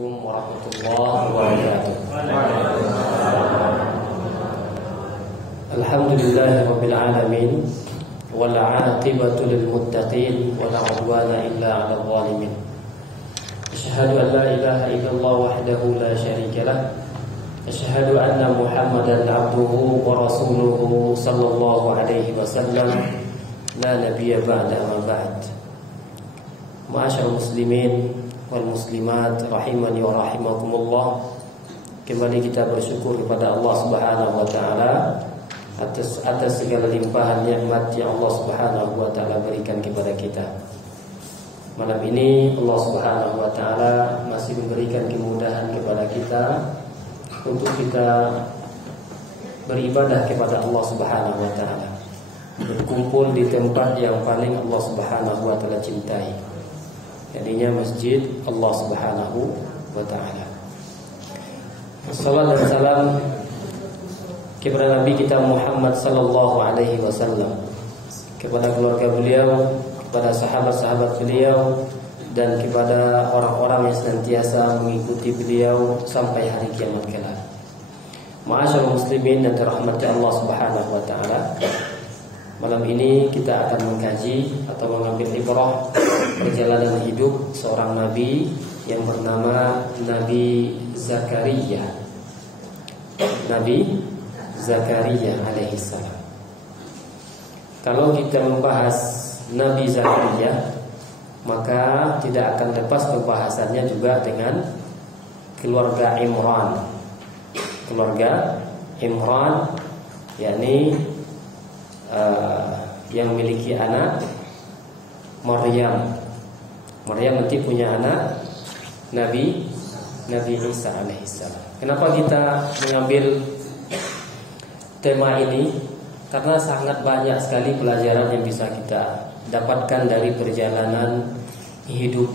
Assalamualaikum warahmatullahi wabarakatuh. Alhamdulillahirabbil alamin wal 'aqibatu lil muttaqin wa la 'udwana illa 'alal zalimin. Asyhadu an la ilaha illallah wahdahu la syarika lah. Asyhadu anna Muhammadan 'abduhu wa rasuluhu sallallahu alaihi wasallam. La nabiyya ba'da ma ba'd. Ma'asyiral muslimin wal muslimat rahimani wa rahimakumullah. Kembali kita bersyukur kepada Allah Subhanahu wa taala atas segala limpahan nikmat yang Allah Subhanahu wa taala berikan kepada kita. Malam ini Allah Subhanahu wa taala masih memberikan kemudahan kepada kita untuk kita beribadah kepada Allah Subhanahu wa taala, berkumpul di tempat yang paling Allah Subhanahu wa taala cintai, jadinya masjid Allah Subhanahu wa taala. Salawat dan salam kepada Nabi kita Muhammad sallallahu alaihi wasallam, kepada keluarga beliau, kepada sahabat-sahabat beliau, dan kepada orang-orang yang senantiasa mengikuti beliau sampai hari kiamat kelak. Ma'asyiral muslimin dan dirahmati Allah Subhanahu wa taala. Malam ini kita akan mengkaji atau mengambil ibrah perjalanan hidup seorang nabi yang bernama Nabi Zakaria. Nabi Zakaria alaihissalam. Kalau kita membahas Nabi Zakaria, maka tidak akan lepas pembahasannya juga dengan keluarga Imran. Keluarga Imran, yakni yang memiliki anak Maryam. Maryam nanti punya anak Nabi Isa alaihissalam. Kenapa kita mengambil tema ini? Karena sangat banyak sekali pelajaran yang bisa kita dapatkan dari perjalanan hidup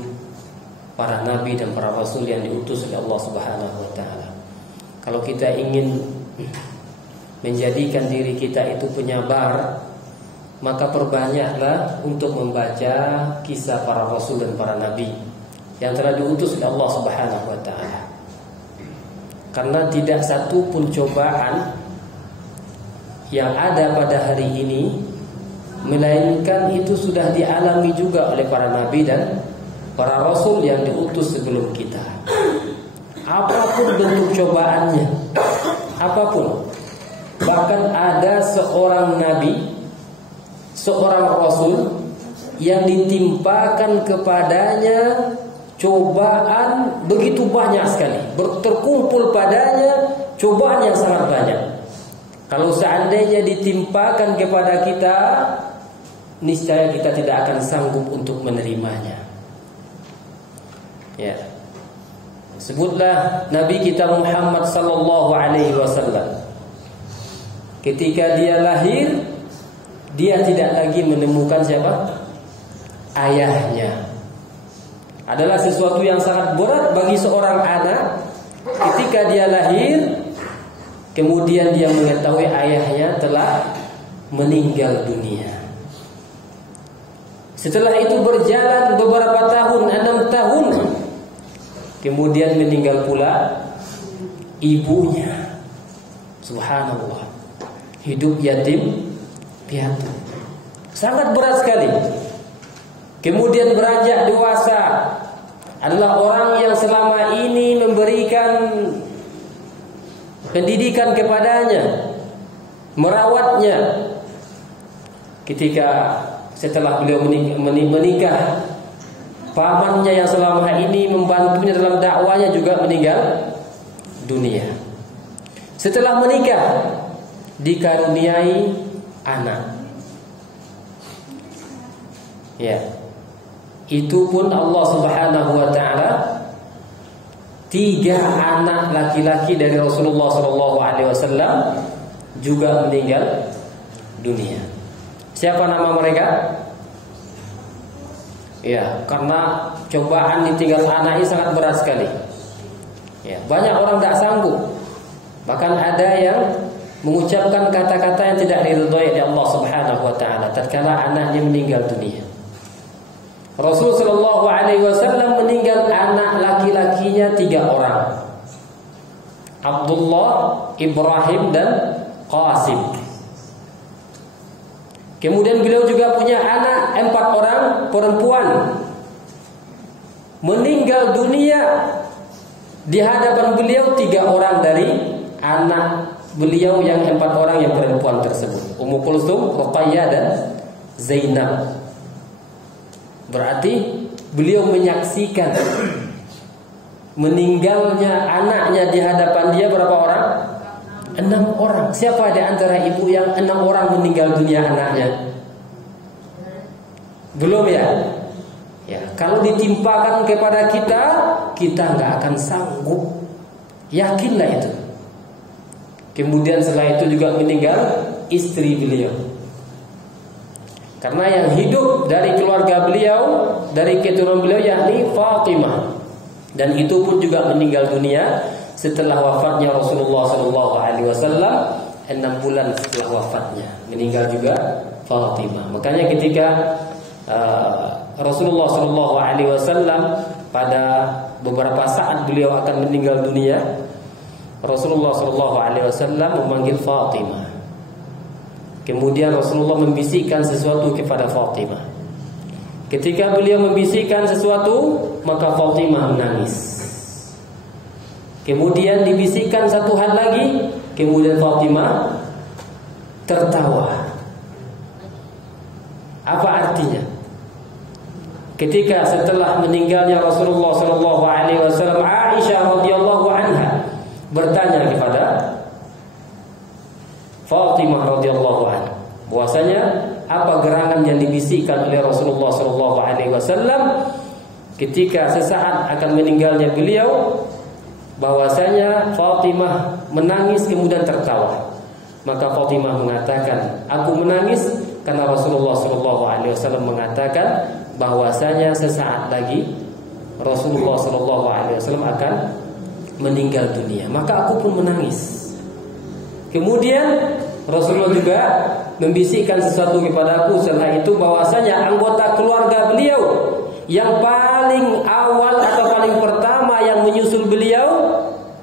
para nabi dan para rasul yang diutus oleh Allah Subhanahu wa taala. Kalau kita ingin menjadikan diri kita itu penyabar, maka perbanyaklah untuk membaca kisah para rasul dan para nabi yang telah diutus oleh Allah Subhanahu wa taala. Karena tidak satu pun cobaan yang ada pada hari ini melainkan itu sudah dialami juga oleh para nabi dan para rasul yang diutus sebelum kita. Apapun bentuk cobaannya, apapun. Bahkan ada seorang nabi, seorang rasul yang ditimpakan kepadanya cobaan begitu banyak sekali, terkumpul padanya cobaan yang sangat banyak. Kalau seandainya ditimpakan kepada kita, niscaya kita tidak akan sanggup untuk menerimanya. Ya. Sebutlah Nabi kita Muhammad sallallahu alaihi wasallam. Ketika dia lahir, dia tidak lagi menemukan siapa? Ayahnya. Adalah sesuatu yang sangat berat bagi seorang anak ketika dia lahir, kemudian dia mengetahui ayahnya telah meninggal dunia. Setelah itu berjalan beberapa tahun, 6 tahun, kemudian meninggal pula ibunya. Subhanallah. Hidup yatim piatu. Sangat berat sekali. Kemudian beranjak dewasa, adalah orang yang selama ini memberikan pendidikan kepadanya, merawatnya. Ketika setelah beliau menikah, pamannya yang selama ini membantunya dalam dakwanya juga meninggal dunia. Setelah menikah, dikaruniai anak. Ya. Itu pun Allah Subhanahu wa taala 3 anak laki-laki dari Rasulullah sallallahu alaihi wasallam juga meninggal dunia. Siapa nama mereka? Ya, karena cobaan ditinggal anak ini sangat berat sekali. Ya, banyak orang tidak sanggup. Bahkan ada yang mengucapkan kata-kata yang tidak diridhoi oleh Allah Subhanahu wa taala tatkala anaknya meninggal dunia. Rasul sallallahu alaihi wasallam meninggal anak laki-laki lakinya 3 orang. Abdullah, Ibrahim dan Qasim. Kemudian beliau juga punya anak 4 orang perempuan. Meninggal dunia di hadapan beliau 3 orang dari anak beliau yang 4 orang yang perempuan tersebut. Ummu Kulsum, Ruqayyah dan Zainab. Berarti beliau menyaksikan meninggalnya anaknya di hadapan dia berapa orang? 6 orang. Siapa di antara ibu yang 6 orang meninggal dunia anaknya? Belum ya? Ya, kalau ditimpakan kepada kita, kita nggak akan sanggup. Yakinlah itu. Kemudian setelah itu juga meninggal istri beliau. Karena yang hidup dari keluarga beliau, dari keturunan beliau yakni Fatimah. Dan itu pun juga meninggal dunia setelah wafatnya Rasulullah SAW 6 bulan setelah wafatnya. Meninggal juga Fatimah. Makanya ketika Rasulullah SAW pada beberapa saat beliau akan meninggal dunia, Rasulullah SAW memanggil Fatimah. Kemudian Rasulullah membisikkan sesuatu kepada Fatimah. Ketika beliau membisikkan sesuatu, maka Fatimah menangis. Kemudian dibisikkan satu hal lagi, kemudian Fatimah tertawa. Apa artinya? Ketika setelah meninggalnya Rasulullah SAW, Aisyah radhiyallahu anha bertanya kepada Fatimah radhiyallahu anha, bahwasanya apa gerangan yang dibisikkan oleh Rasulullah SAW ketika sesaat akan meninggalnya beliau, bahwasanya Fatimah menangis kemudian tertawa. Maka Fatimah mengatakan, aku menangis karena Rasulullah SAW mengatakan bahwasanya sesaat lagi Rasulullah SAW akan meninggal dunia. Maka aku pun menangis. Kemudian Rasulullah juga membisikkan sesuatu kepada aku setelah itu, bahwasanya anggota keluarga beliau yang paling awal atau paling pertama yang menyusul beliau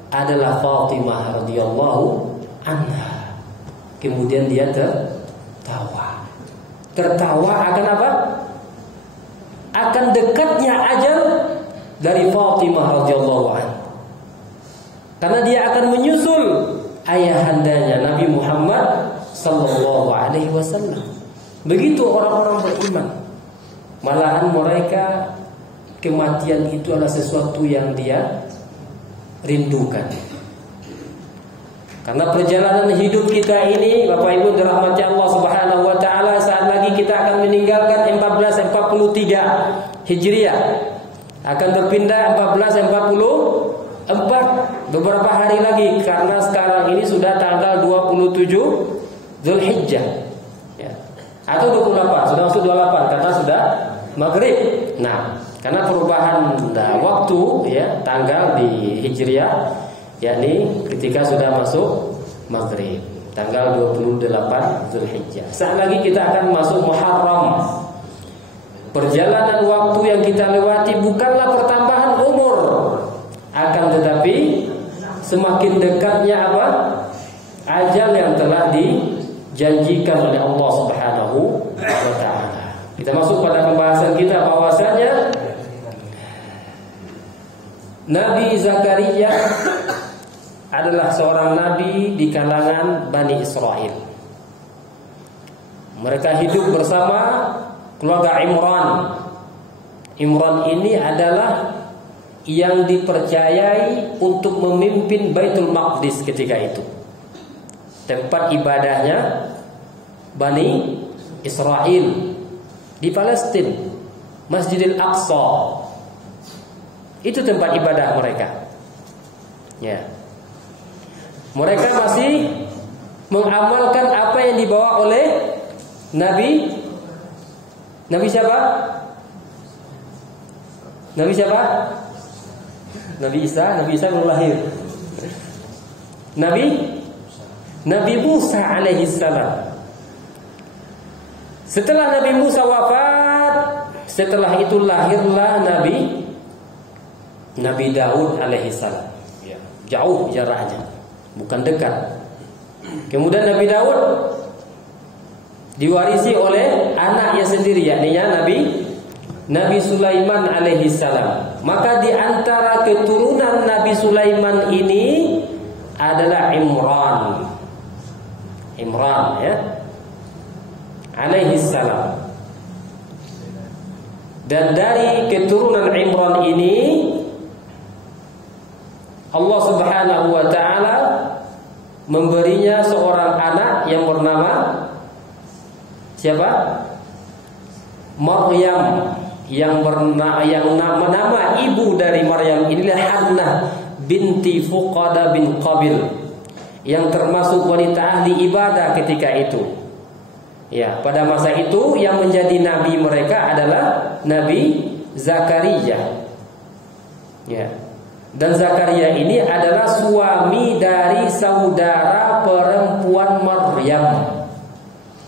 adalah Fatimah radhiyallahu anha. Kemudian dia tertawa. Tertawa akan apa? Akan dekatnya ajal dari Fatimah radhiyallahu anha. Karena dia akan menyusul ayahandanya Nabi Muhammad sallallahu alaihi wasallam. Begitu orang-orang beriman. Malahan mereka kematian itu adalah sesuatu yang dia rindukan. Karena perjalanan hidup kita ini, Bapak Ibu dirahmati Allah Subhanahu wa taala, saat lagi kita akan meninggalkan 1443 Hijriah. Akan berpindah 1444 beberapa hari lagi, karena sekarang ini sudah tanggal 27 Zulhijjah. Ya. Atau 28, sudah masuk 28 karena sudah maghrib. Nah, karena perubahan waktu ya, tanggal di Hijriah, yakni ketika sudah masuk maghrib, tanggal 28 Zulhijjah. Saat lagi kita akan masuk Muharram. Perjalanan waktu yang kita lewati bukanlah pertambahan umur, akan tetapi semakin dekatnya apa? Ajal yang telah dijanjikan oleh Allah Subhanahu wa taala. Kita masuk pada pembahasan kita, bahwasanya Nabi Zakaria adalah seorang nabi di kalangan Bani Israel. Mereka hidup bersama keluarga Imran. Imran ini adalah yang dipercayai untuk memimpin Baitul Maqdis ketika itu, tempat ibadahnya Bani Israel di Palestina. Masjidil Aqsa itu tempat ibadah mereka. Ya. Mereka masih mengamalkan apa yang dibawa oleh Nabi siapa? Nabi siapa? Nabi Isa belum lahir. Nabi Musa alaihi salam. Setelah Nabi Musa wafat, setelah itu lahirlah Nabi Nabi Daud alaihissalam. Ya, jauh jaraknya, bukan dekat. Kemudian Nabi Daud diwarisi oleh anaknya sendiri, yakni Nabi Sulaiman alaihissalam. Maka di antara keturunan Nabi Sulaiman ini adalah Imran ya, alaihissalam. Dan dari keturunan Imran ini Allah Subhanahu wa taala memberinya seorang anak yang bernama siapa? Maryam, yang nama ibu dari Maryam inilah Hannah binti Fuqada bin Qabil, yang termasuk wanita ahli ibadah ketika itu. Ya, pada masa itu yang menjadi nabi mereka adalah Nabi Zakaria. Ya. Dan Zakaria ini adalah suami dari saudara perempuan Maryam.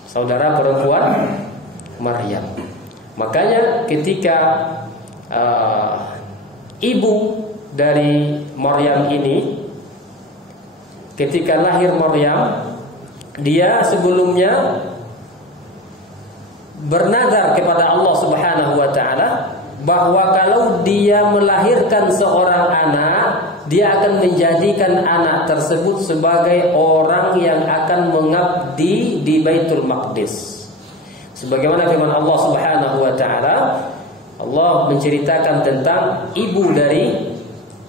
Saudara perempuan Maryam. Makanya ketika ibu dari Maryam ini, ketika lahir Maryam, dia sebelumnya bernazar kepada Allah Subhanahu wa taala bahwa kalau dia melahirkan seorang anak, dia akan menjadikan anak tersebut sebagai orang yang akan mengabdi di Baitul Maqdis. Sebagaimana firman Allah Subhanahu wa taala, Allah menceritakan tentang ibu dari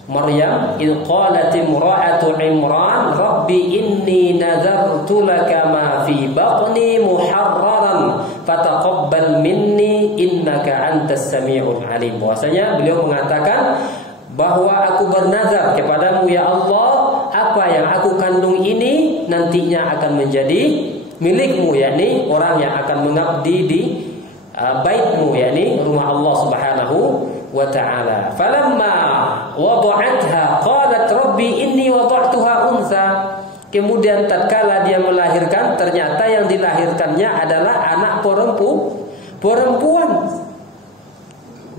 Maryam, "Idh qalat imra'atu Imran, Rabbi inni nazartu laka ma fi batni muharraran fataqabbal minni innaka antas samiul alim." Bahwasanya beliau mengatakan bahwa aku bernazar kepadamu ya Allah, apa yang aku kandung ini nantinya akan menjadi milikmu, yakni orang yang akan mengabdi di baitmu, yakni rumah Allah Subhanahu wa ta'ala. Falamma wada'atha qalat rabbi inni wada'tuha unsa. Kemudian tatkala dia melahirkan, ternyata yang dilahirkannya adalah anak perempuan.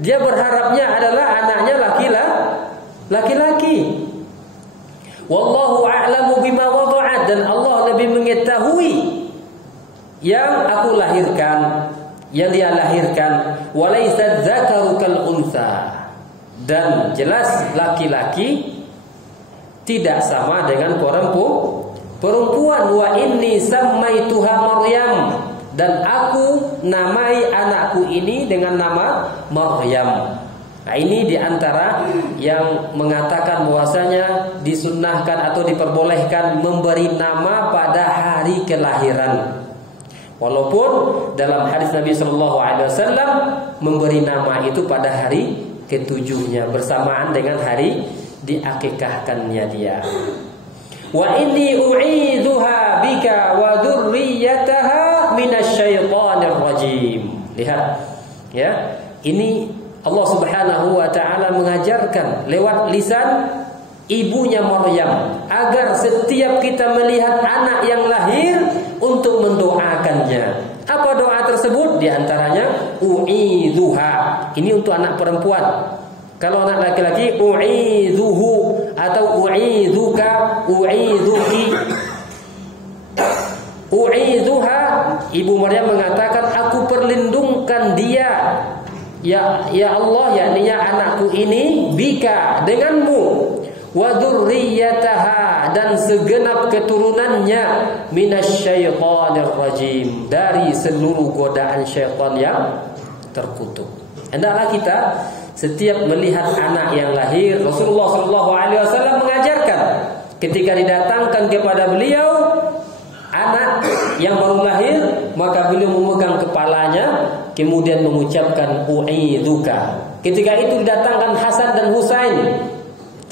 Dia berharapnya adalah anaknya laki-laki. Wallahu a'lamu bima wada'at, dan Allah lebih mengetahui yang aku lahirkan, yang dia lahirkan. Walaysa dzakaru kal unsa, dan jelas laki-laki tidak sama dengan perempuan. Wa inni sammaituha Maryam, dan aku namai anakku ini dengan nama Maryam. Nah, ini diantara yang mengatakan bahwasanya disunnahkan atau diperbolehkan memberi nama pada hari kelahiran. Walaupun dalam hadis Nabi Shallallahu Alaihi Wasallam memberi nama itu pada hari ketujuhnya bersamaan dengan hari diakikahkannya dia. Wa inni u'idzuha bika wa dzurriyyataha minasyaitonir rajim. Lihat ya, ini Allah Subhanahu wa taala mengajarkan lewat lisan ibunya Maryam agar setiap kita melihat anak yang lahir untuk mendoakannya. Apa doa tersebut? Di antaranya u'idzuha. Ini untuk anak perempuan. Kalau anak laki-laki u'idzuhu atau u'idzuka, u'idzuki. U'idzuha, Ibu Maryam mengatakan aku perlindungkan dia. Ya Allah, yakni anakku ini bika, denganmu. Wa dzurriyyataha, dan segenap keturunannya minasyaitonir rajim, dari seluruh godaan syaitan yang terkutuk. Hendaklah kita setiap melihat anak yang lahir, Rasulullah sallallahu alaihi wasallam mengajarkan ketika didatangkan kepada beliau anak yang baru lahir, maka beliau memegang kepalanya kemudian mengucapkan u'idzuka. Ketika itu didatangkan Hasan dan Husain,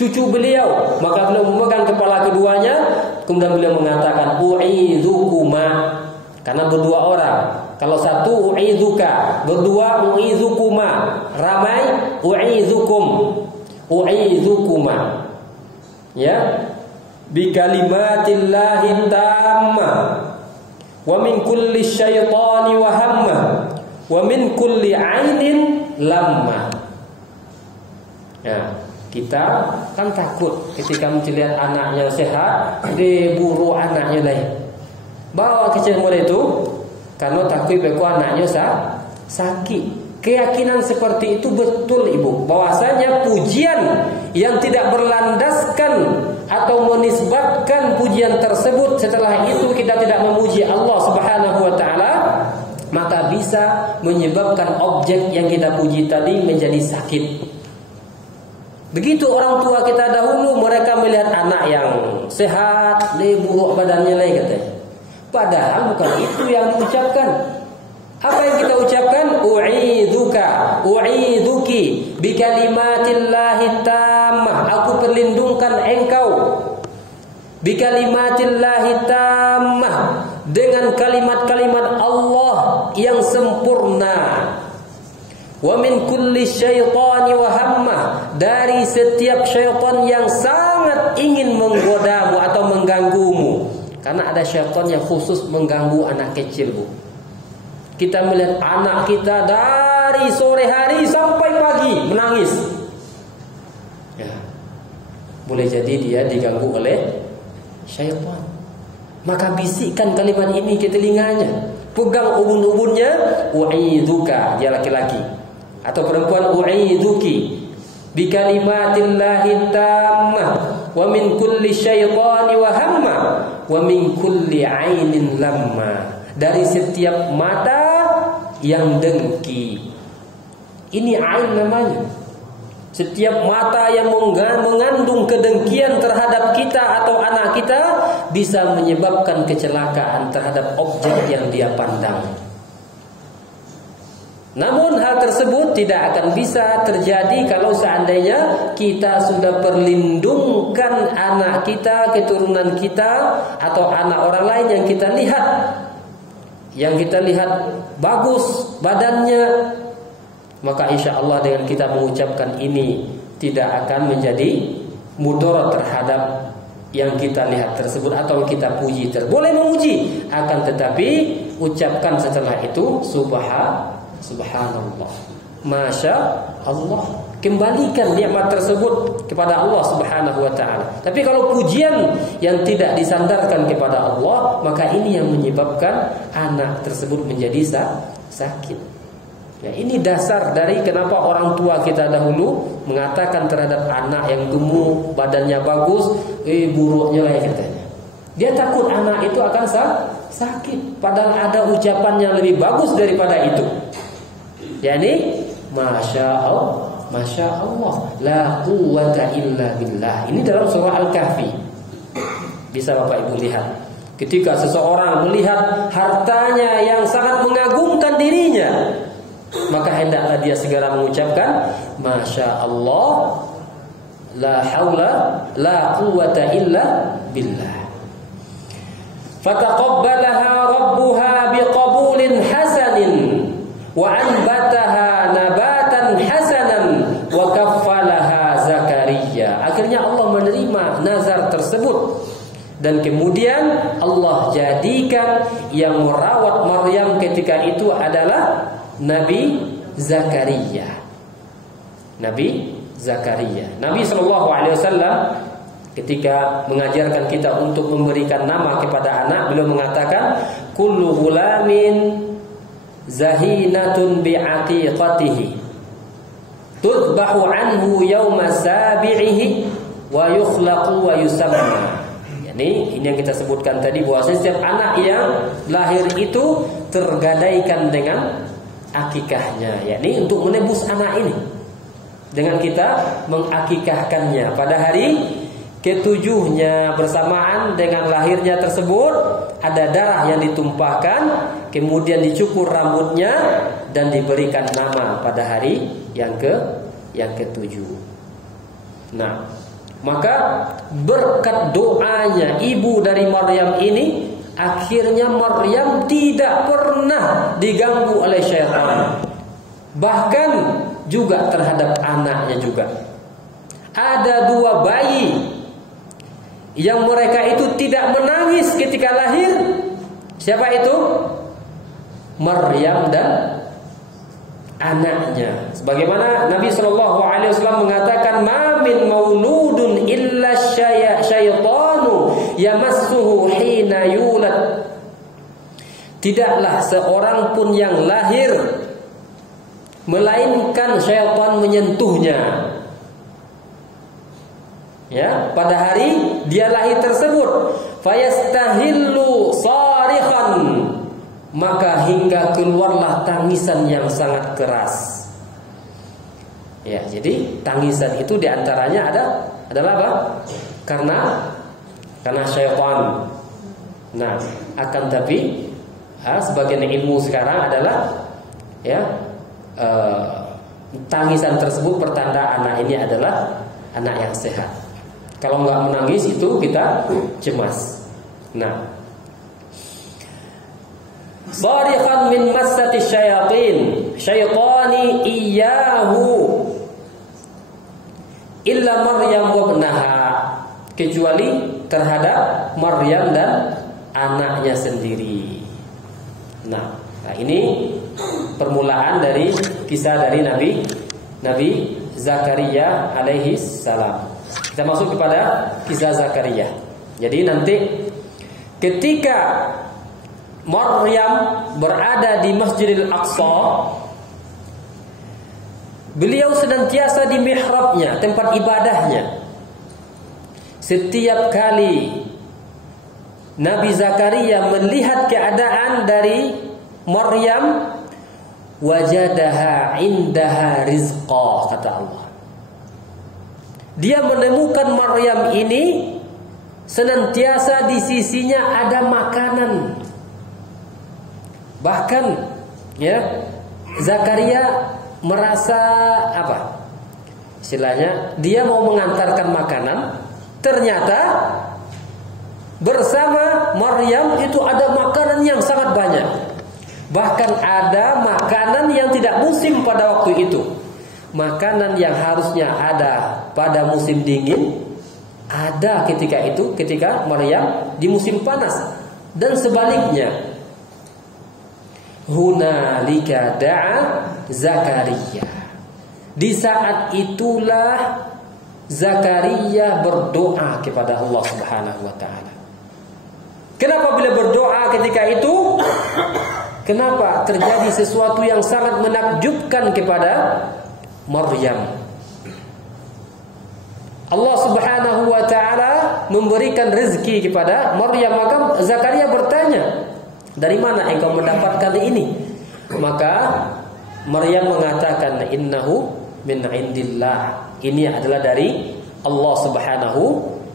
cucu beliau, maka beliau memegang kepala keduanya, kemudian beliau mengatakan u'idzukuma, karena berdua orang. Kalau satu u'idzuka, berdua u'idzukuma, ramai u'idzukuma. Ya, bi kalimatillahi tammah wa min kulli syaitani wa hammah wa min kulli ainin lamma. Ya. Kita kan takut ketika melihat anaknya sehat, diburu anaknya lain. Bawa kecil mulai itu karena takut bahwa anaknya sakit. Keyakinan seperti itu betul Ibu, bahwasanya pujian yang tidak berlandaskan atau menisbatkan pujian tersebut setelah itu kita tidak memuji Allah Subhanahu wa taala, maka bisa menyebabkan objek yang kita puji tadi menjadi sakit. Begitu orang tua kita dahulu, mereka melihat anak yang sehat, buruk badannya lagi katanya. Padahal bukan itu yang diucapkan. Apa yang kita ucapkan? U'idzuki bikalimatillahi tammah. Aku perlindungkan engkau bikalimatillahi tammah, dengan kalimat-kalimat Allah yang sempurna. Wa min kulli syaitani wa hammah, dari setiap syaitan yang sangat ingin menggodamu atau mengganggumu. Karena ada syaitan yang khusus mengganggu anak kecil, Bu. Kita melihat anak kita dari sore hari sampai pagi menangis. Ya. Boleh jadi dia diganggu oleh syaitan. Maka bisikkan kalimat ini ke telinganya. Pegang ubun-ubunnya, u'idzuka, dia laki-laki. Atau perempuan, u'idzuki bikalimatillahi tammah wa min kulli syaitani wa hamma wa min kulli ainin lamma, dari setiap mata yang dengki. Ini ain namanya. Setiap mata yang mengandung kedengkian terhadap kita atau anak kita bisa menyebabkan kecelakaan terhadap objek yang dia pandang. Namun hal tersebut tidak akan bisa terjadi kalau seandainya kita sudah perlindungkan anak kita, keturunan kita, atau anak orang lain yang kita lihat. Yang kita lihat bagus badannya, maka insya Allah dengan kita mengucapkan ini tidak akan menjadi mudarat terhadap yang kita lihat tersebut atau kita puji tersebut. Boleh memuji, akan tetapi ucapkan setelah itu subhanallah, masya Allah. Kembalikan nikmat tersebut kepada Allah Subhanahu wa taala. Tapi kalau pujian yang tidak disandarkan kepada Allah, maka ini yang menyebabkan anak tersebut menjadi sakit. Ya, ini dasar dari kenapa orang tua kita dahulu mengatakan terhadap anak yang gemuk, badannya bagus, buruknya ya katanya. Dia takut anak itu akan sakit, padahal ada ucapan yang lebih bagus daripada itu. Yani masya Allah, masya Allah, la quwwata illa billah. Ini dalam surah Al-Kahfi. Bisa Bapak Ibu lihat. Ketika seseorang melihat hartanya yang sangat mengagumkan dirinya, maka hendaklah dia segera mengucapkan masya Allah, la haula la quwwata illa billah. Fataqabbalaha rabbuha biqabulin hasanin wa anbataha nabatan hasanan wa kaffalaha Zakaria. Akhirnya Allah menerima nazar tersebut, dan kemudian Allah jadikan yang merawat Maryam ketika itu adalah Nabi Zakaria. Nabi Zakaria. Nabi SAW ketika mengajarkan kita untuk memberikan nama kepada anak, beliau mengatakan kullu ghulamin zahinatun bi'aqiqatihi tudbahu anhu yawma sabi'ihi wa yukhlaqu wa yusamma. Ini yang kita sebutkan tadi, bahwa setiap anak yang lahir itu tergadaikan dengan akikahnya, yakni untuk menebus anak ini dengan kita mengakikahkannya pada hari ketujuhnya. Bersamaan dengan lahirnya tersebut ada darah yang ditumpahkan, kemudian dicukur rambutnya dan diberikan nama pada hari yang ketujuh. Nah, maka berkat doanya ibu dari Maryam ini, akhirnya Maryam tidak pernah diganggu oleh syaitan. Bahkan juga terhadap anaknya juga. Ada dua bayi yang mereka itu tidak menangis ketika lahir. Siapa itu? Maryam dan anaknya. Sebagaimana Nabi SAW mengatakan, "Ma min mauludun illa syaitanu yamassuhu hina yulad." Tidaklah seorang pun yang lahir melainkan syaitan menyentuhnya. Ya, pada hari dia lahir tersebut, fayastahillu sarikhan, maka hingga keluarlah tangisan yang sangat keras. Ya, jadi tangisan itu diantaranya adalah apa? Karena syaitan. Nah, akan tapi sebagian ilmu sekarang adalah tangisan tersebut pertanda anak ini adalah anak yang sehat. Kalau nggak menangis itu kita cemas. Nah, sarikhan min massati syaitani iyyahu illa Maryam wa ibnaha, kecuali terhadap Maryam dan anaknya sendiri. Nah, ini permulaan dari kisah dari Nabi Zakaria alaihi salam. Kita masuk kepada kisah Zakaria. Jadi nanti ketika Maryam berada di Masjidil Aqsa, beliau senantiasa di mihrabnya, tempat ibadahnya. Setiap kali Nabi Zakaria melihat keadaan dari Maryam, wajadaha indaha rizqa, kata Allah. Dia menemukan Maryam ini senantiasa di sisinya ada makanan. Bahkan Zakaria merasa istilahnya dia mau mengantarkan makanan, ternyata bersama Maryam itu ada makanan yang sangat banyak. Bahkan ada makanan yang tidak musim pada waktu itu. Makanan yang harusnya ada pada musim dingin ada ketika Maryam di musim panas. Dan sebaliknya, hunalika da'a Zakaria, di saat itulah Zakaria berdoa kepada Allah Subhanahu wa taala. Kenapa bila berdoa ketika itu? Kenapa terjadi sesuatu yang sangat menakjubkan kepada Maryam? Allah Subhanahu wa taala memberikan rezeki kepada Maryam, maka Zakaria bertanya, "Dari mana engkau mendapatkan ini?" Maka Maryam mengatakan, "Innahu min indillah." Ini adalah dari Allah Subhanahu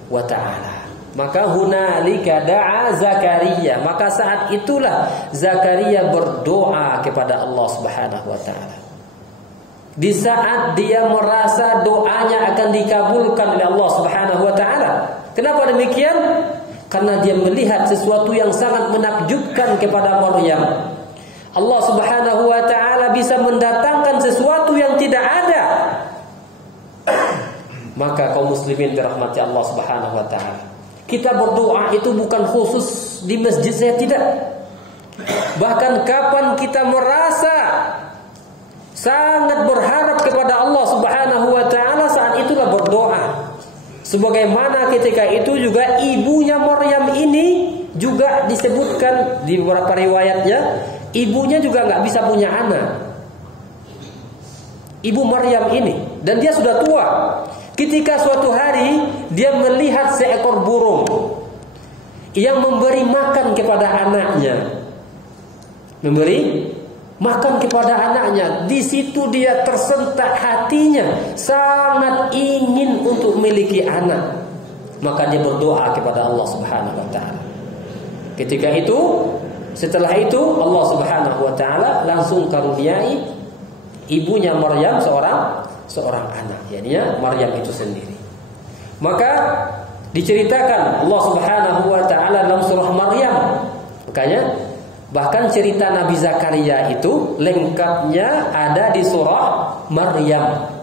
wa taala. Maka hunalika da'a Zakaria, maka saat itulah Zakaria berdoa kepada Allah Subhanahu wa taala. Di saat dia merasa doanya akan dikabulkan oleh Allah Subhanahu wa taala. Kenapa demikian? Karena dia melihat sesuatu yang sangat menakjubkan kepada Maryam. Allah Subhanahu wa taala bisa mendatangkan sesuatu yang tidak ada. Maka kaum muslimin dirahmati Allah Subhanahu wa taala, kita berdoa itu bukan khusus di masjid, saya tidak. Bahkan kapan kita merasa sangat berharap kepada Allah Subhanahu wa taala, saat itulah berdoa. Sebagaimana ketika itu juga ibunya Maryam ini juga disebutkan di beberapa riwayatnya, ibunya juga nggak bisa punya anak. Ibu Maryam ini, dan dia sudah tua. Ketika suatu hari dia melihat seekor burung yang memberi makan kepada anaknya, memberi makan kepada anaknya. Di situ dia tersentak hatinya, sangat ingin untuk memiliki anak. Maka dia berdoa kepada Allah Subhanahu wa taala. Ketika itu, setelah itu Allah Subhanahu wa taala langsung karuniai ibunya Maryam seorang anak, yakni Maryam itu sendiri. Maka diceritakan Allah Subhanahu wa taala dalam surah Maryam. Makanya bahkan cerita Nabi Zakaria itu lengkapnya ada di surah Maryam.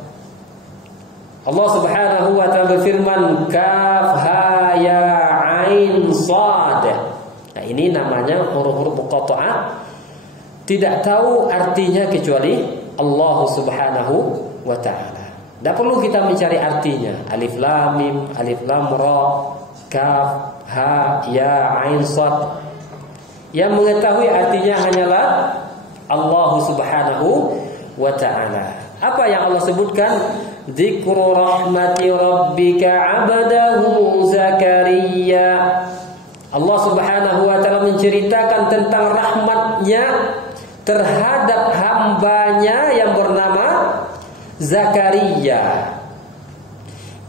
Allah Subhanahu wa taala berfirman, kaf ha ya ain sad. Nah, ini namanya huruf-huruf muqatta'ah. Tidak tahu artinya kecuali Allah Subhanahu wa ta'ala. Tidak perlu kita mencari artinya. Alif lam mim, alif lam ra, kaf, ha, ya, ain, sad. Yang mengetahui artinya hanyalah Allah Subhanahu wa ta'ala. Apa yang Allah sebutkan? Dzikru rahmati rabbika 'abdahu Zakaria. Allah Subhanahu wa ta'ala menceritakan tentang rahmatnya terhadap hambanya yang bernama Zakaria.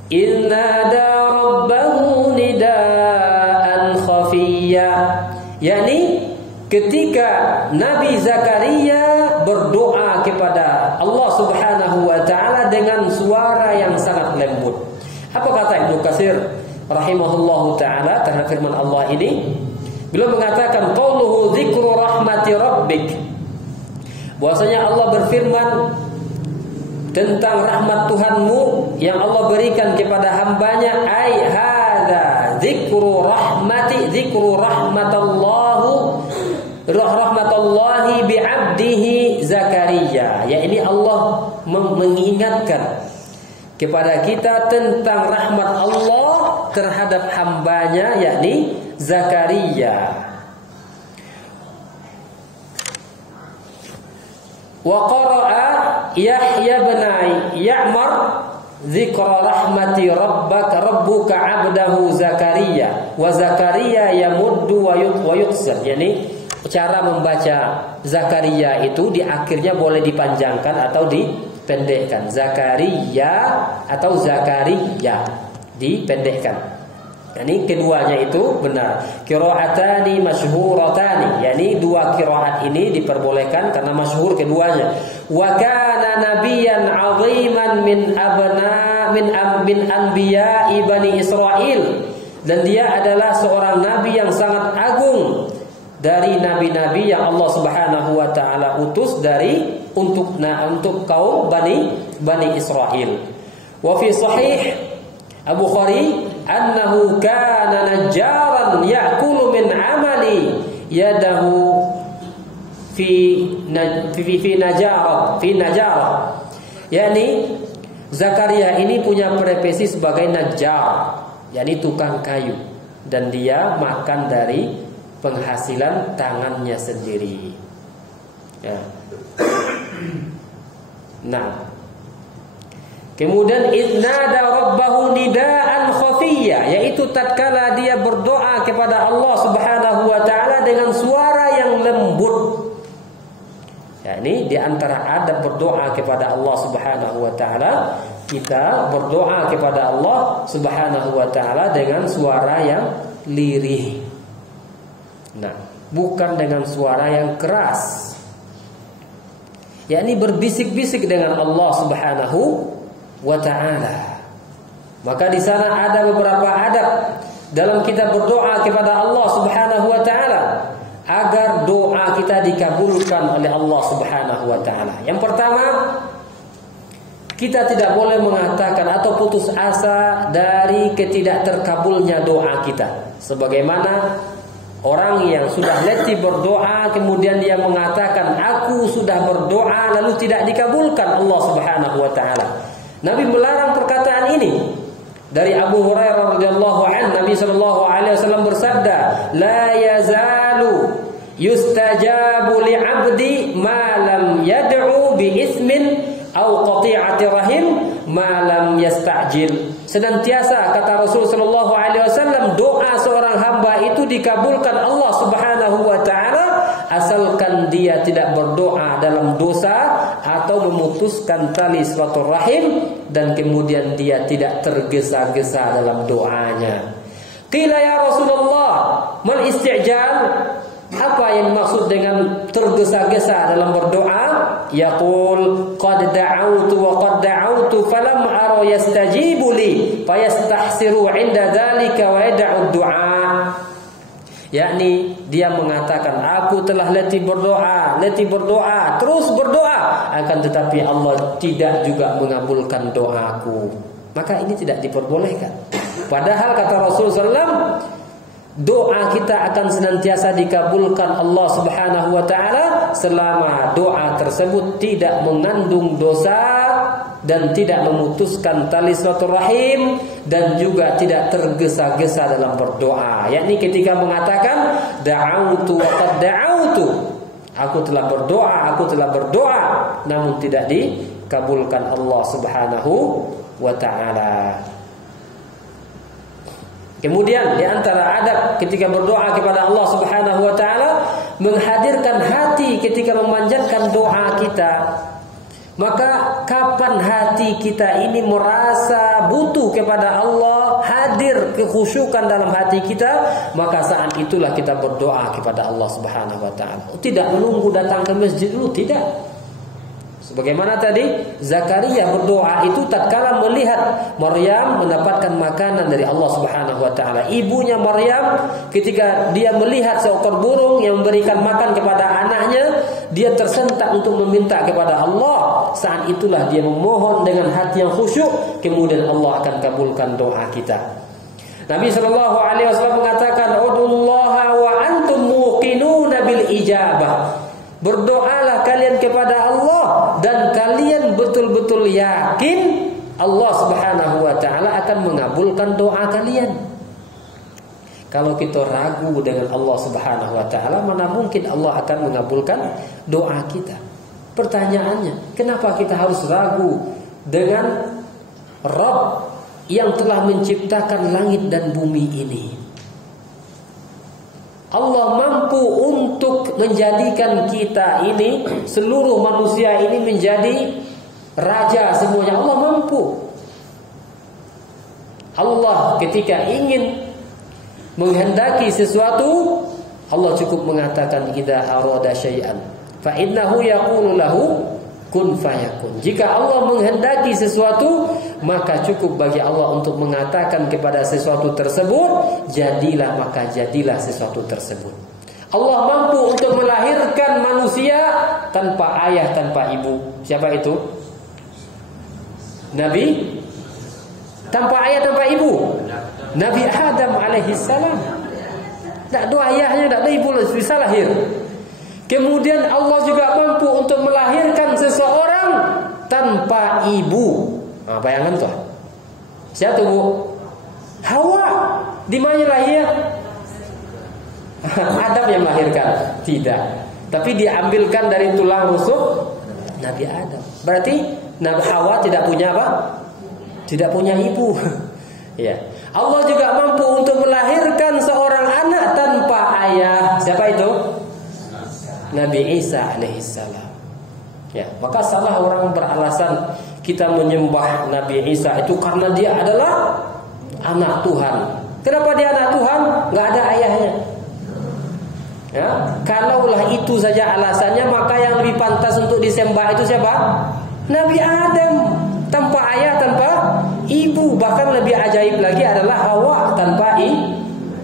Inna da rabbahu nidaan khafiyya. yakni ketika Nabi Zakaria berdoa kepada Allah Subhanahu wa taala dengan suara yang sangat lembut. Apa kata Ibnu Katsir rahimahullahu taala terhadap firman Allah ini? Beliau mengatakan qauluhu dzikru rahmati rabbik. Bahwasanya Allah berfirman tentang rahmat Tuhanmu yang Allah berikan kepada hambanya, ai hadza dzikru rahmatallahi bi'abdihi Zakaria. Ya, ini Allah mengingatkan kepada kita tentang rahmat Allah terhadap hambanya, yakni Zakaria. Wa qara'a Yahya bin Ya'mar dzikra rahmati rabbuka 'abdahu Zakaria wa Zakaria yamuddu wa yuqsir. Yani cara membaca Zakaria itu di akhirnya boleh dipanjangkan atau dipendekkan. Zakaria atau Zakaria dipendekkan. Yani keduanya itu benar. Qiraatani masyhuratani, yani dua qiraat ini diperbolehkan karena masyhur keduanya. Wa kana nabiyyan 'aziman min anbiya'i bani Israil, dan dia adalah seorang nabi yang sangat agung dari nabi-nabi yang Allah Subhanahu wa taala utus untuk kaum Bani Israil. Wa fi sahih Abu Khari annahu kana najjaran ya'kulu min 'amali yadahu fi najara. Yani Zakaria ini punya profesi sebagai najjar, yakni tukang kayu, dan dia makan dari penghasilan tangannya sendiri. Ya. Nah, kemudian idnada rabbahu nidaan khafiyya, yaitu tatkala dia berdoa kepada Allah Subhanahu wa taala dengan suara yang lembut. Ya, ini di antara adab berdoa kepada Allah Subhanahu wa taala, kita berdoa kepada Allah Subhanahu wa taala dengan suara yang lirih. Nah, bukan dengan suara yang keras. Yakni berbisik-bisik dengan Allah Subhanahu wa ta'ala. Maka di sana ada beberapa adab dalam kita berdoa kepada Allah Subhanahu wa ta'ala agar doa kita dikabulkan oleh Allah Subhanahu wa ta'ala. Yang pertama, kita tidak boleh mengatakan atau putus asa dari ketidak terkabulnya doa kita. Sebagaimana orang yang sudah letih berdoa kemudian dia mengatakan aku sudah berdoa lalu tidak dikabulkan Allah Subhanahu wa ta'ala. Nabi melarang perkataan ini. Dari Abu Hurairah radhiyallahu anhu, Nabi sallallahu alaihi wasallam bersabda, "La yazalu yustajabu li'abdi ma lam yad'u bi ismin aw qati'ati rahim ma lam yasta'jil." Senantiasa kata Rasul sallallahu alaihi wasallam, doa seorang hamba itu dikabulkan Allah Subhanahu wa taala asalkan dia tidak berdoa dalam dosa atau memutuskan tali silaturahim dan kemudian dia tidak tergesa-gesa dalam doanya. Qila ya Rasulullah, mal isti'jal? Apa yang dimaksud dengan tergesa-gesa dalam berdoa? Yaqul qad da'awtu wa qad da'awtu falam ara yastajibu li fayastahsiru 'inda dzalika wa yad'u du'a. Yakni dia mengatakan aku telah letih berdoa, terus berdoa, akan tetapi Allah tidak juga mengabulkan doaku. Maka ini tidak diperbolehkan. Padahal kata Rasulullah SAW, doa kita akan senantiasa dikabulkan Allah Subhanahu wa taala selama doa tersebut tidak mengandung dosa dan tidak memutuskan tali silaturahim dan juga tidak tergesa-gesa dalam berdoa. Yakni ketika mengatakan da'autu wa qad da'autu, aku telah berdoa namun tidak dikabulkan Allah Subhanahu wa taala. Kemudian di antara adab ketika berdoa kepada Allah Subhanahu wa taala menghadirkan hati ketika memanjatkan doa kita. Maka kapan hati kita ini merasa butuh kepada Allah, hadir kekhusyukan dalam hati kita, maka saat itulah kita berdoa kepada Allah Subhanahu wa taala. Tidak menunggu datang ke masjid dulu, tidak. Sebagaimana tadi Zakaria berdoa itu tatkala melihat Maryam mendapatkan makanan dari Allah Subhanahu wa taala. Ibunya Maryam ketika dia melihat seekor burung yang memberikan makan kepada anaknya, dia tersentak untuk meminta kepada Allah. Saat itulah dia memohon dengan hati yang khusyuk, kemudian Allah akan kabulkan doa kita. Nabi sallallahu alaihi wasallam mengatakan, "Udullaha wa antum muqinuna bil ijabah." Berdoalah kalian kepada Allah dan kalian betul-betul yakin Allah Subhanahu wa taala akan mengabulkan doa kalian. Kalau kita ragu dengan Allah Subhanahu wa taala, mana mungkin Allah akan mengabulkan doa kita? Pertanyaannya, kenapa kita harus ragu dengan Rabb yang telah menciptakan langit dan bumi ini? Allah mampu untuk menjadikan kita ini, seluruh manusia ini menjadi raja semuanya. Allah mampu. Allah ketika ingin menghendaki sesuatu, Allah cukup mengatakan idza arada syai'an fa innahu yaqulu lahu kun fayakun. Jika Allah menghendaki sesuatu, maka cukup bagi Allah untuk mengatakan kepada sesuatu tersebut, jadilah, maka jadilah sesuatu tersebut. Allah mampu untuk melahirkan manusia tanpa ayah, tanpa ibu. Siapa itu? Nabi tanpa ayah, tanpa ibu. Nabi Adam alaihissalam. Tak ada ayahnya, tak ada ibu, bisa lahir. Kemudian Allah juga mampu untuk melahirkan seseorang tanpa ibu. Nah, bayangkan tuh. Siapa bu? Hawa. Di mana lahir? Adam yang melahirkan? Tidak. Tapi diambilkan dari tulang rusuk Nabi Adam. Berarti Nabi Hawa tidak punya apa? Tidak punya ibu. Ya. Allah juga mampu untuk melahirkan seorang anak tanpa ayah. Siapa itu? Nabi Isa alaihissalam. Ya, maka salah orang beralasan kita menyembah Nabi Isa itu karena dia adalah anak Tuhan. Kenapa dia anak Tuhan? Gak ada ayahnya. Ya, kalaulah itu saja alasannya, maka yang lebih pantas untuk disembah itu siapa? Nabi Adam, tanpa ayah, tanpa ibu. Bahkan lebih ajaib lagi adalah Hawa tanpa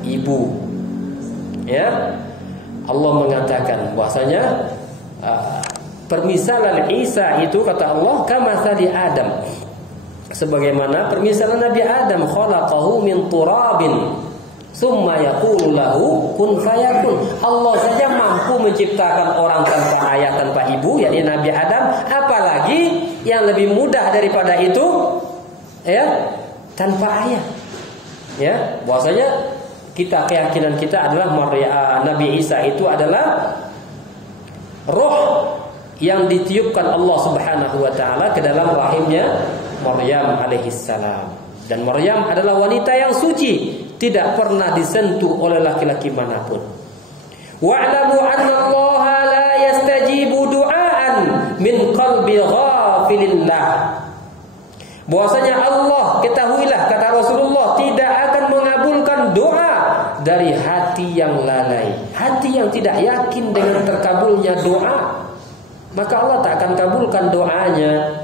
ibu. Ya. Allah mengatakan bahwasanya permisalan Isa itu, kata Allah, kamatsali Adam, sebagaimana permisalan Nabi Adam, khalaqahu min turabin summa yaqulu lahu kun fayakun. Allah saja mampu menciptakan orang tanpa ayah, tanpa ibu, yakni Nabi Adam, apalagi yang lebih mudah daripada itu, ya, tanpa ayah. Ya, bahwasanya keyakinan kita adalah Nabi Isa itu adalah roh yang ditiupkan Allah Subhanahu wa taala ke dalam rahimnya Maryam alaihissalam. Dan Maryam adalah wanita yang suci, tidak pernah disentuh oleh laki-laki manapun. Wa'lamu anna Allah la yastajibu du'aan min qalbi ghafilillah. Bahwasanya Allah, ketahuilah, kata Rasulullah, tidak akan mengabulkan doa dari hati yang lalai, hati yang tidak yakin dengan terkabulnya doa. Maka Allah tak akan kabulkan doanya.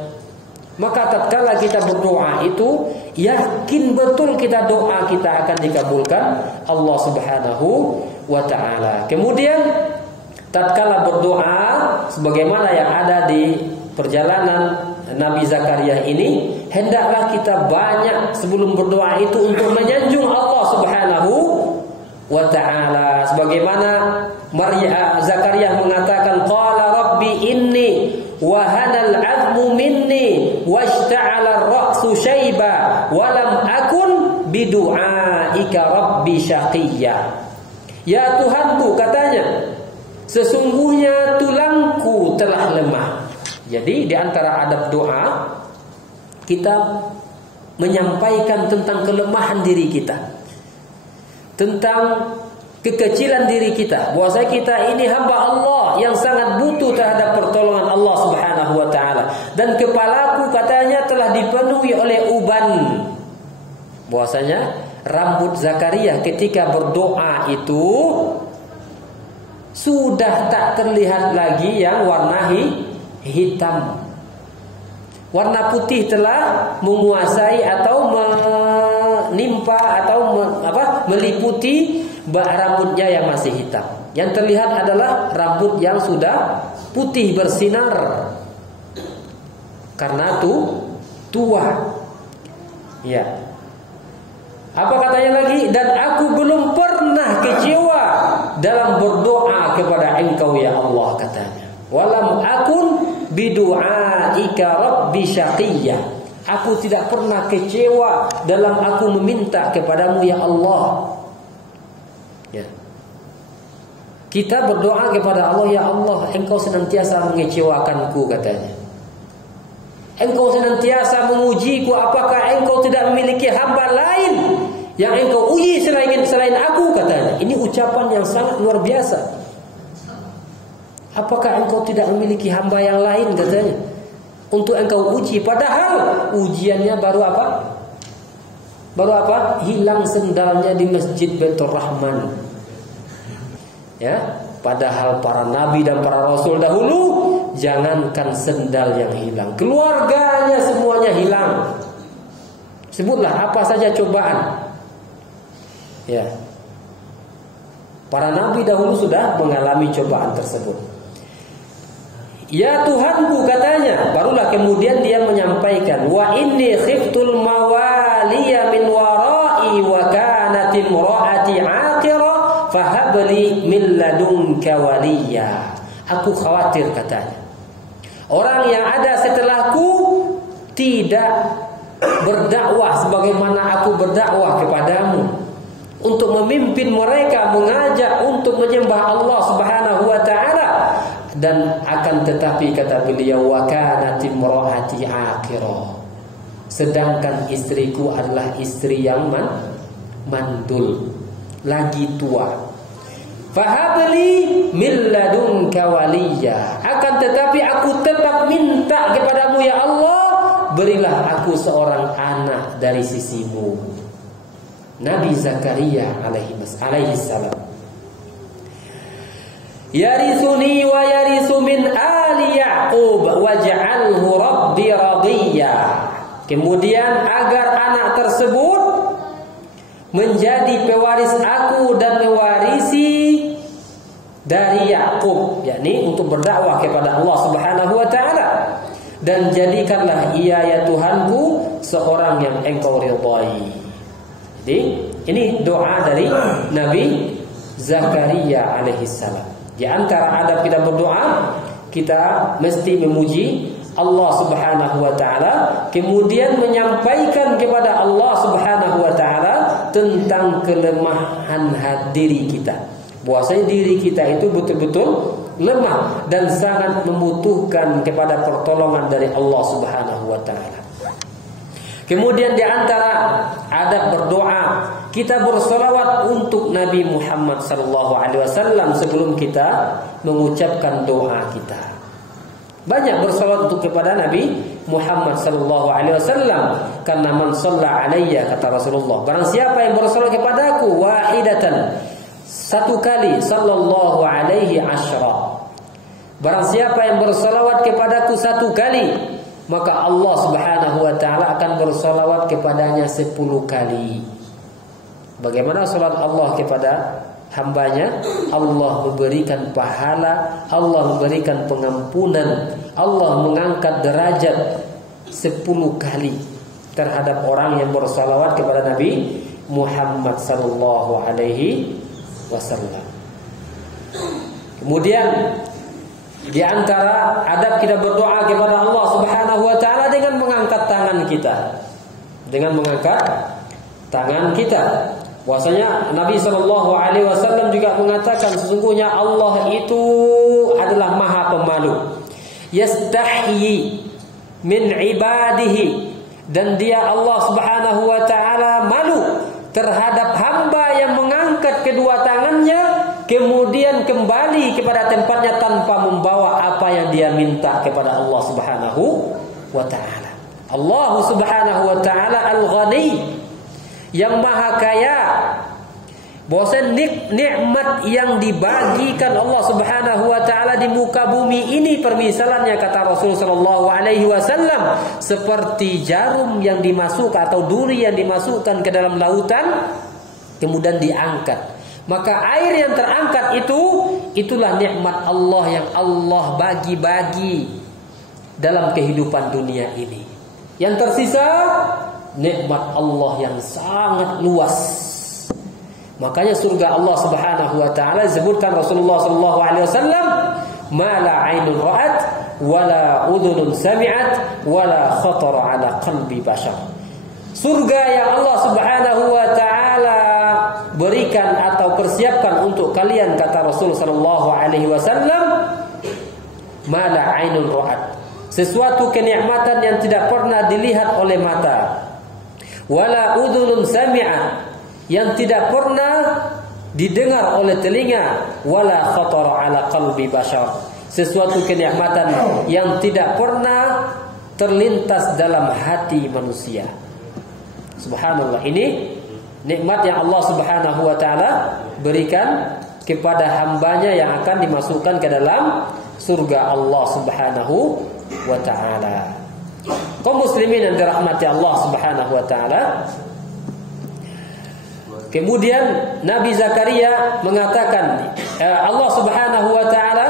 Maka tatkala kita berdoa itu, yakin betul kita doa kita akan dikabulkan Allah Subhanahu wa taala. Kemudian tatkala berdoa sebagaimana yang ada di perjalanan Nabi Zakaria ini, hendaklah kita banyak sebelum berdoa itu untuk menyanjung Allah Subhanahu wa ta'ala, sebagaimana Zakaria mengatakan, qala rabbi inni wa hanal 'azmu minni washta'ala ar-ra'su shayba wa lam akun bidu'aika rabbi syaqiyya. Ya Tuhanku, katanya, sesungguhnya tulangku telah lemah. Jadi di antara adab doa, kita menyampaikan tentang kelemahan diri kita, tentang kekecilan diri kita, bahwasanya kita ini hamba Allah yang sangat butuh terhadap pertolongan Allah Subhanahu wa taala, dan kepalaku katanya telah dipenuhi oleh uban. Bahwasanya rambut Zakaria ketika berdoa itu sudah tak terlihat lagi yang warna hitam. Warna putih telah menguasai atau menimpa atau meliputi rambutnya yang masih hitam. Yang terlihat adalah rambut yang sudah putih bersinar karena tua. Ya. Apa katanya lagi? Dan aku belum pernah kecewa dalam berdoa kepada Engkau ya Allah, katanya. Walam akun bidu'aika rabbi syaqiyya. Aku tidak pernah kecewa dalam aku meminta kepadamu ya Allah. Ya. Kita berdoa kepada Allah, ya Allah, Engkau senantiasa mengecewakanku, katanya. Engkau senantiasa mengujiku, apakah Engkau tidak memiliki hamba lain yang Engkau uji selain aku, katanya. Ini ucapan yang sangat luar biasa. Apakah Engkau tidak memiliki hamba yang lain, katanya, untuk Engkau uji? Padahal ujiannya baru apa? Hilang sendalnya di Masjid Baitur Rahman. Ya, padahal para nabi dan para rasul dahulu, jangankan sendal yang hilang, keluarganya semuanya hilang. Sebutlah apa saja cobaan. Ya. Para nabi dahulu sudah mengalami cobaan tersebut. Ya Tuhanku, katanya, barulah kemudian dia menyampaikan, wa inni khiftul mawaliya min wara'i wa kanat imraati 'aqira fahabli min ladunka waliya. Aku khawatir, katanya, orang yang ada setelahku tidak berdakwah sebagaimana aku berdakwah kepadamu, untuk memimpin mereka, mengajak untuk menyembah Allah Subhanahu wa taala. Dan akan tetapi, kata beliau, wa kanat imraati 'aqira, sedangkan istriku adalah istri yang mandul, lagi tua. Fahabli min ladunka waliya, akan tetapi aku tetap minta kepadamu ya Allah, berilah aku seorang anak dari sisimu. Nabi Zakaria alaihi salam. Yarithuni wa yarithu min ali Yaqub waj'alhu rabbi radiyya. Kemudian agar anak tersebut menjadi pewaris aku dan mewarisi dari Yaqub, yakni untuk berdakwah kepada Allah Subhanahu wa taala. Dan jadikanlah ia ya Tuhanku seorang yang Engkau ridhai. Jadi ini doa dari Nabi Zakaria alaihissalam. Di antara adab kita berdoa, kita mesti memuji Allah Subhanahu wa taala, kemudian menyampaikan kepada Allah Subhanahu wa taala tentang kelemahan diri kita. Bahwasanya diri kita itu betul-betul lemah dan sangat membutuhkan kepada pertolongan dari Allah Subhanahu wa taala. Kemudian di antara adab berdoa, kita berselawat untuk Nabi Muhammad SAW sebelum kita mengucapkan doa kita. Banyak berselawat untuk kepada Nabi Muhammad SAW, karena man shalla alayya, kata Rasulullah, barang siapa yang berselawat kepadaku wahidatan, satu kali, sallallahu alaihi asyra, barang siapa yang berselawat kepadaku satu kali, maka Allah Subhanahu wa taala akan bersolawat kepadanya 10 kali. Bagaimana salat Allah kepada hambanya? Allah memberikan pahala, Allah memberikan pengampunan, Allah mengangkat derajat 10 kali terhadap orang yang bersolawat kepada Nabi Muhammad sallallahu alaihi wasallam. Kemudian di antara adab kita berdoa kepada Allah Subhanahu wa taala dengan mengangkat tangan kita. Dengan mengangkat tangan kita. Bahwasanya Nabi sallallahu alaihi wasallam juga mengatakan sesungguhnya Allah itu adalah Maha Pemalu. Yastahyi min ibadihi, dan dia Allah Subhanahu wa taala malu terhadap hamba yang mengangkat kedua tangannya kemudian kembali kepada tempatnya tanpa membawa apa yang dia minta kepada Allah Subhanahu wa taala. Allah Subhanahu wa taala Al-Ghani, yang maha kaya. Bahwasanya nikmat yang dibagikan Allah Subhanahu wa taala di muka bumi ini permisalannya, kata Rasul sallallahu alaihi wasallam, seperti jarum yang dimasukkan atau duri yang dimasukkan ke dalam lautan kemudian diangkat. Maka air yang terangkat itulah nikmat Allah yang Allah bagi-bagi dalam kehidupan dunia ini. Yang tersisa nikmat Allah yang sangat luas. Makanya surga Allah Subhanahu wa taala disebutkan Rasulullah sallallahu alaihi wasallam, "Ma la 'ainun ra'at wa la udhunun sami'at wa la khatara 'ala qalbi bashar." Surga yang Allah Subhanahu wa taala berikan atau persiapkan untuk kalian, kata Rasul sallallahu alaihi wasallam, "Ma la 'ainun ra'at." Sesuatu kenikmatan yang tidak pernah dilihat oleh mata. Wala udhunun sami'at, yang tidak pernah didengar oleh telinga. Wala khatara ala qalbi bashar, sesuatu kenikmatan yang tidak pernah terlintas dalam hati manusia. Subhanallah, ini nikmat yang Allah Subhanahu wa taala berikan kepada hambanya yang akan dimasukkan ke dalam surga Allah Subhanahu wa taala. Kaum muslimin yang dirahmati Allah Subhanahu wa taala, kemudian Nabi Zakaria mengatakan, Allah Subhanahu wa taala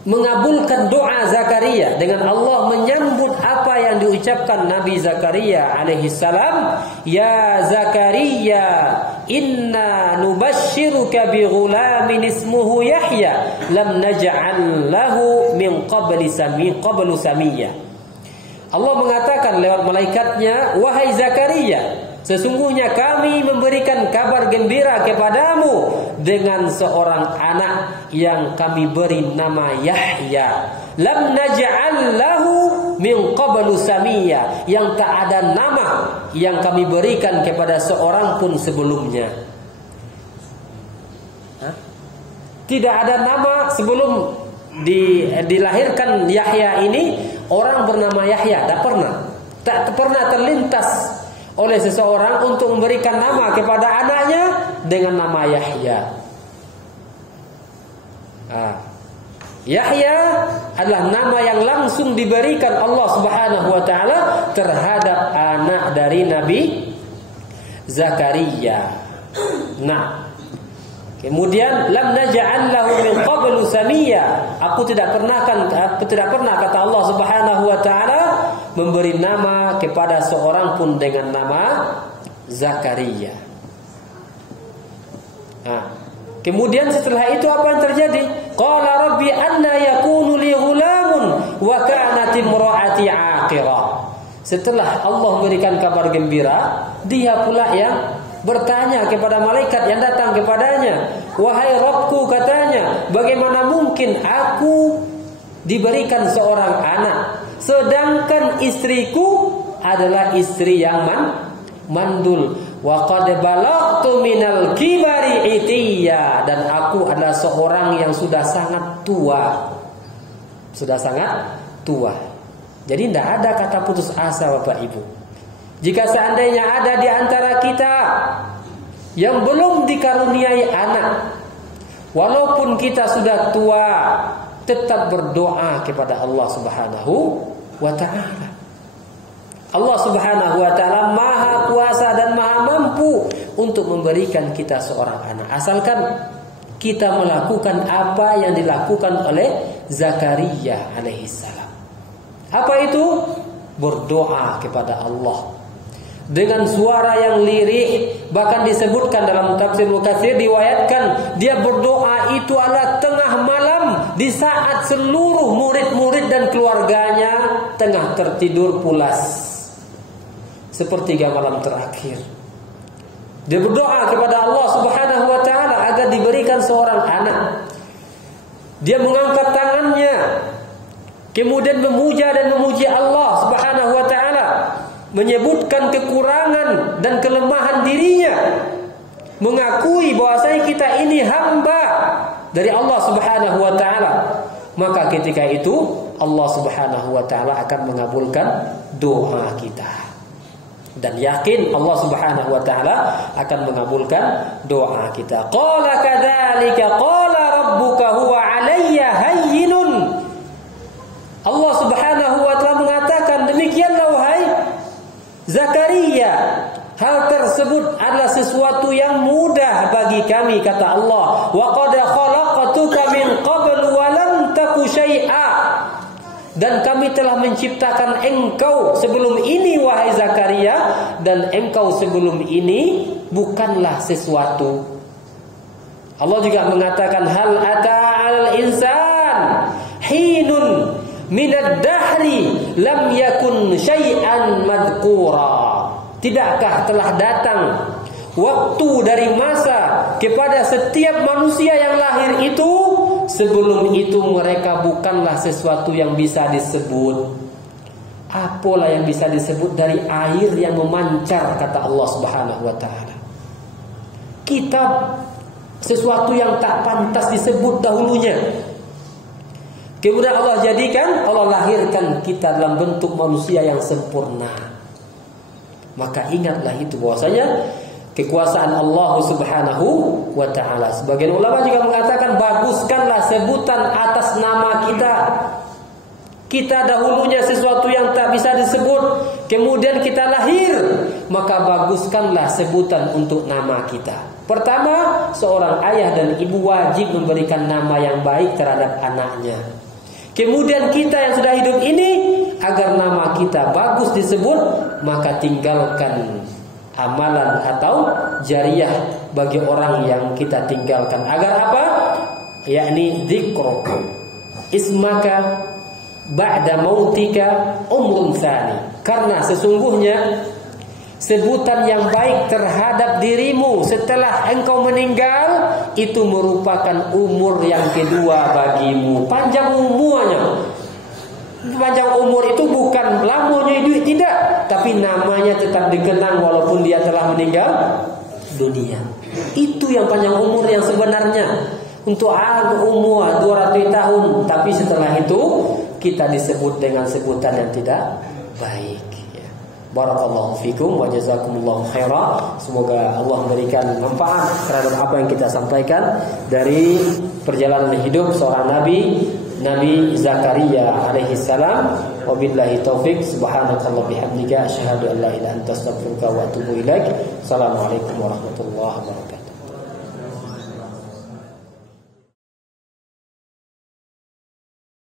mengabulkan doa Zakaria dengan Allah menyambut apa yang diucapkan Nabi Zakaria alaihi salam. Ya Zakaria, inna nubashshiruka bi ghulamin ismuhu Yahya lam naj'al lahu min qablu samiyya. Allah mengatakan lewat malaikatnya, wahai Zakaria, sesungguhnya kami memberikan kabar gembira kepadamu dengan seorang anak yang kami beri nama Yahya. Lam naj'al lahu min qablu samiyya, yang tak ada nama yang kami berikan kepada seorang pun sebelumnya. Tidak ada nama sebelum dilahirkan Yahya ini orang bernama Yahya, tak pernah terlintas oleh seseorang untuk memberikan nama kepada anaknya dengan nama Yahya. Yahya adalah nama yang langsung diberikan Allah Subhanahu wa taala terhadap anak dari Nabi Zakaria. Nah, kemudian lam naj'al lahu min qablu samiyya, aku tidak pernah kata Allah Subhanahu wa taala memberi nama kepada seorang pun dengan nama Zakaria. Kemudian setelah itu apa yang terjadi? Qala rabbi anna yakunu li ghulamun wa kanat imraati aqira. Setelah Allah memberikan kabar gembira, dia pula yang bertanya kepada malaikat yang datang kepadanya, wahai Rabbku, katanya, bagaimana mungkin aku diberikan seorang anak sedangkan istriku adalah istri yang mandul. Wa qad balagtu minal kibari itiya, dan aku adalah seorang yang sudah sangat tua. Jadi tidak ada kata putus asa, Bapak Ibu. Jika seandainya ada di antara kita yang belum dikaruniai anak, walaupun kita sudah tua, tetap berdoa kepada Allah Subhanahu wa taala. Allah Subhanahu wa taala Maha kuasa dan Maha mampu untuk memberikan kita seorang anak, asalkan kita melakukan apa yang dilakukan oleh Zakaria alaihissalam. Apa itu? Berdoa kepada Allah. dengan suara yang lirih. Bahkan disebutkan dalam tafsir Mukatsir, diwayatkan dia berdoa itu adalah tengah malam, di saat seluruh murid-murid dan keluarganya tengah tertidur pulas, sepertiga malam terakhir. Dia berdoa kepada Allah Subhanahu wa taala agar diberikan seorang anak. Dia mengangkat tangannya, kemudian memuja dan memuji Allah Subhanahu wa taala, menyebutkan kekurangan dan kelemahan dirinya, mengakui bahwasanya kita ini hamba dari Allah Subhanahu wa taala. Maka ketika itu Allah Subhanahu wa taala akan mengabulkan doa kita. Dan yakin Allah Subhanahu wa taala akan mengabulkan doa kita. Qala kadzalika qala rabbuka huwa 'alayya hayyinun. Allah Subhanahu wa taala mengatakan, demikianlah wahai Zakaria, hal tersebut adalah sesuatu yang mudah bagi kami, kata Allah. Wa qad khalaqtuka min qablu wa lam taku syai'a. Dan kami telah menciptakan engkau sebelum ini wahai Zakaria, dan engkau sebelum ini bukanlah sesuatu. Allah juga mengatakan, hal ata'al insan hinun minad dahri lam yakun syai'an madhkura. Tidakkah telah datang waktu dari masa kepada setiap manusia yang lahir itu, sebelum itu mereka bukanlah sesuatu yang bisa disebut. Apalah yang bisa disebut dari air yang memancar, kata Allah Subhanahu wa taala. Kita sesuatu yang tak pantas disebut dahulunya. Kemudian Allah jadikan, Allah lahirkan kita dalam bentuk manusia yang sempurna. Maka ingatlah itu bahwasanya kekuasaan Allah Subhanahu wa taala. Sebagian ulama juga mengatakan, baguskanlah sebutan atas nama kita. Kita dahulunya sesuatu yang tak bisa disebut, kemudian kita lahir, maka baguskanlah sebutan untuk nama kita. Pertama, seorang ayah dan ibu wajib memberikan nama yang baik terhadap anaknya. Kemudian kita yang sudah hidup ini, agar nama kita bagus disebut, maka tinggalkan amalan atau jariyah bagi orang yang kita tinggalkan. Agar apa? Yakni dzikru ismaka ba'da mautika umrun tsani. Karena sesungguhnya sebutan yang baik terhadap dirimu setelah engkau meninggal itu merupakan umur yang kedua bagimu. Panjang umurnya. Panjang umur itu bukan lamanya hidup, tidak, tapi namanya tetap dikenang walaupun dia telah meninggal dunia. Itu yang panjang umur yang sebenarnya. Untuk umur 200 tahun, tapi setelah itu kita disebut dengan sebutan yang tidak baik. Barakallahu fikum wa jazakumullahu khaira. Semoga Allah memberikan manfaat terhadap apa yang kita sampaikan dari perjalanan hidup seorang Nabi Zakaria alaihi salam. Wabillahi taufik. Subhanakallah bihamdika asyhadu an la ilaha illa anta astaghfiruka wa atubu ilaik. Assalamualaikum warahmatullahi wabarakatuh.